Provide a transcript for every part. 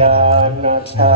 ญาณชา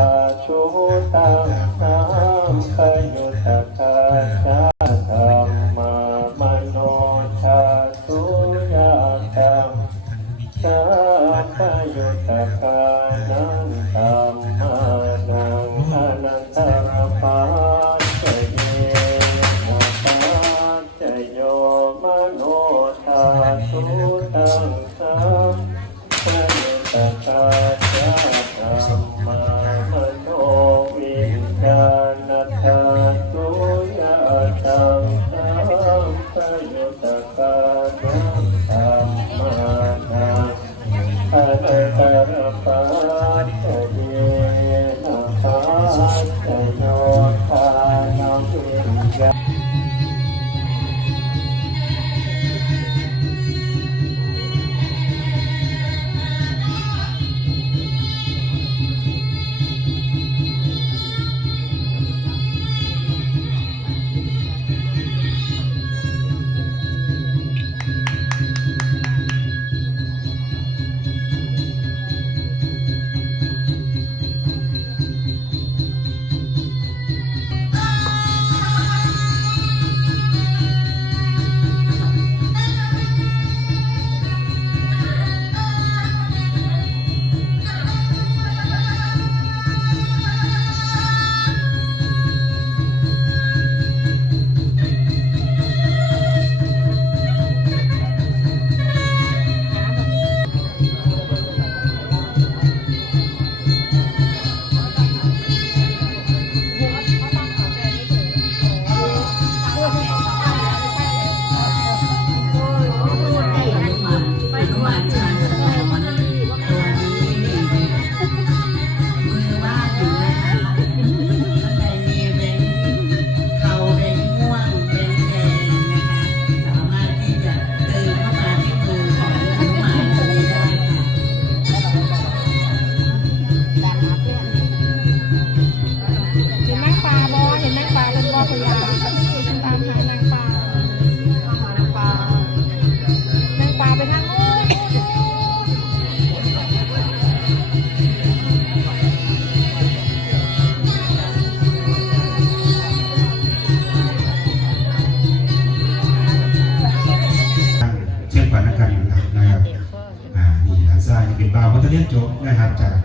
บ่าวมัธยมจบนะครับจาก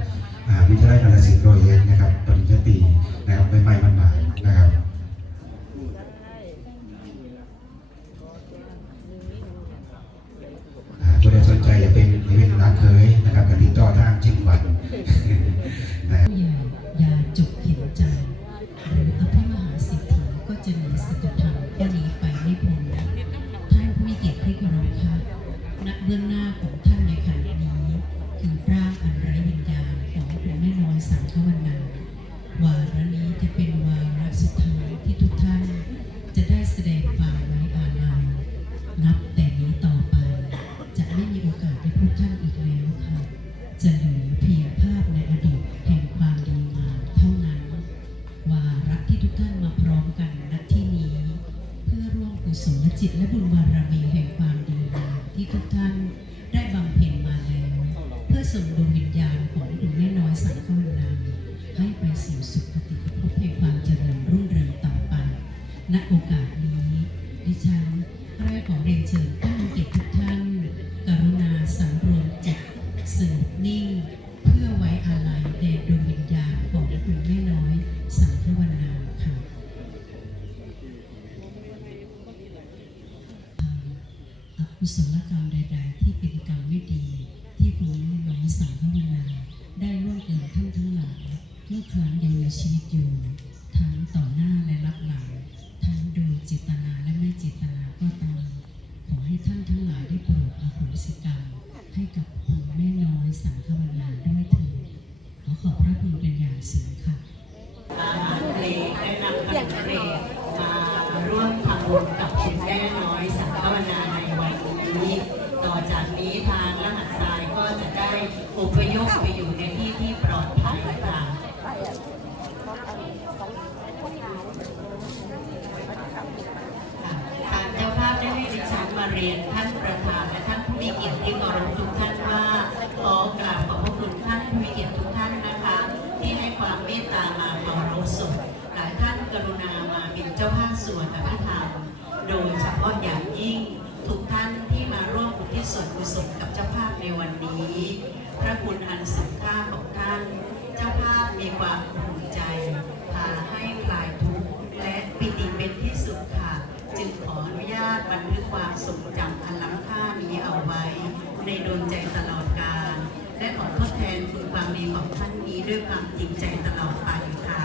วิทยาลัยกาฬสินธุ์โรอยเอ็ดนะครับปริญญาตรีนะครับใบไม้มันหมายนะครับผู้ใดสนใจอยากเป็นอยากเป็นร้านเคยนะครับกันติดต่อทางจิงหวัดนะครับผู้ใหญ่อย่าจุกเห็นใจหรืออภิมหาสิทธิก็จะหนีสัจธรรมก็หนีไปไม่พ้นท่านผู้มีเกียรติที่เคารพค่ะณเบื้องหน้าของ บารมีแห่งความดีงามที่ทุกท่านได้บำเพ็ญมาแล้ว เพื่อส่งดวงวิญญาณของคุณแม่น้อยสังฆวรรณาให้ไปสู่สุคติภพแห่งความเจริญรุ่งเรืองต่อไป ณโอกาสนี้ ดิฉันได้ขอเรียนเชิญ กุศลกรรมใด ๆ ที่เป็นกรรมไม่ดี ที่คุณแม่น้อยสังฆวรรณาได้ร่วงเกินท่านทั้งหลายเมื่อครั้งยังมีชีวิตอยู่ ทั้งต่อหน้าและรับหลัง ทั้งโดยเจตนาและไม่เจตนาก็ตาม ขอให้ท่านทั้งหลายได้โปรดอโหสิกรรม ให้กับคุณแม่น้อยสังฆวรรณาด้วยเถิดขอขอบพระคุณเป็นอย่างสูงค่ะอาหารเลงได้นำขนมเล อุปยพไปอยู่ในที่ที่ปลอดภัยต่างทางเจ้าภาพได้ให้ดิฉันมาเรียนท่านประธานและท่านผู้มีเกียรติที่เคารพทุกท่านว่าขอกราบขอบพระคุณท่านผู้มีเกียรติทุกท่านนะคะ ที่ให้ความเมตตามาเอารสุพหลายท่านกรุณามาเป็นเจ้าภาพส่วนอภิธรรมโดยเฉพาะอย่างยิ่ง ในดวงใจตลอดกาลและขอทดแทนคุณความดีของท่านนี้ด้วยความจริงใจตลอดไปค่ะ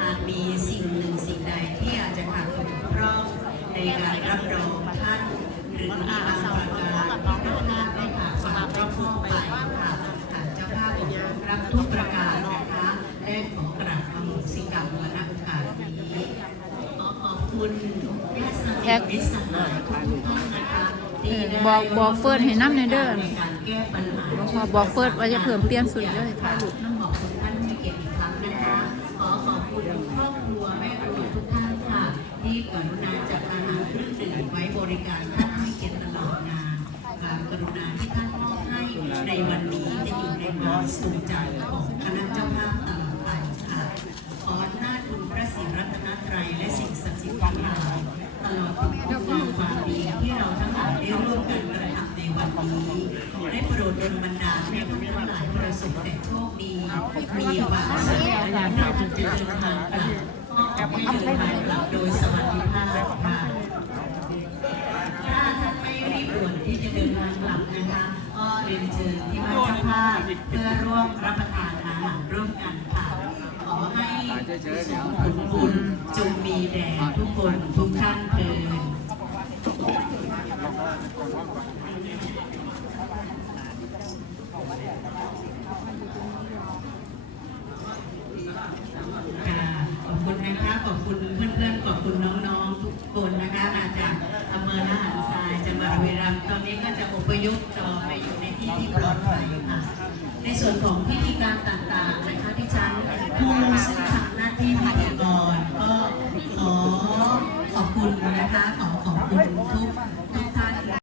หากมีสิ่งหนึ่งสิ่งใดที่อาจจะขาดตกบกพร่องในการรับรองท่านหรือมีบางประการที่ท่านพลาดได้ขาดความรอบคอบไปค่ะทางเจ้าภาพขอรับทุกประการนะคะและขอกราบอโหสิกรรมมาณโอกาสนี้ขอขอบคุณญาติสนิทมิสหายทุกท่าน นะคะที่ได้บอกบอกเฟิร์นให้นำในเด้อในการแก้ปัญหาบอกว่าบอกเฟิร์นว่าจะเพิ่มเปลี่ยนสุดเลยถ่ายรูปต้องขอบคุณท่านผู้มีเกียรติอีกครั้งนะคะขอขอบคุณครอบครัวแม่ครัวทุกท่านค่ะที่กรุณาจัดอาหารเครื่องดื่มไว้บริการท่านผู้มีเกียรติตลอดงานความกรุณาที่ท่านมอบให้ในวันนี้จะอยู่ในความทรงจ ทั้งหลาร่วมกันกระทำในวันนี้ได้โปรดดลบันดาลให้ท่านทั้งหลายประสบแต่โชคดี มีความสุขเราจะเดินทางกลับก็ขอให้เดินทางกลับโดยสวัสดิภาพค่ะถ้าท่านไม่รีบด่วนที่จะเดินทางกลับนะคะก็เรียนเชิญที่บ้านเจ้าภาพเพื่อร่วมรับประทานอาหารร่วมกันค่ะ ขอให้สมผลบุญจงมีแด่ทุกคนทุกท่านเถิดค่ะ ขอบคุณนะคะ ขอบคุณเพื่อนๆ ขอบคุณน้องๆ ทุกคนนะคะ มาจากอำเภอละหันทรายจังหวัดบุรีรัมย์ตอนนี้ก็จะอพยพต่อไปอยู่ในที่ที่ปลอดภัยค่ะ ในส่วนของพิธีการต่างๆนะคะที่ฉันผู้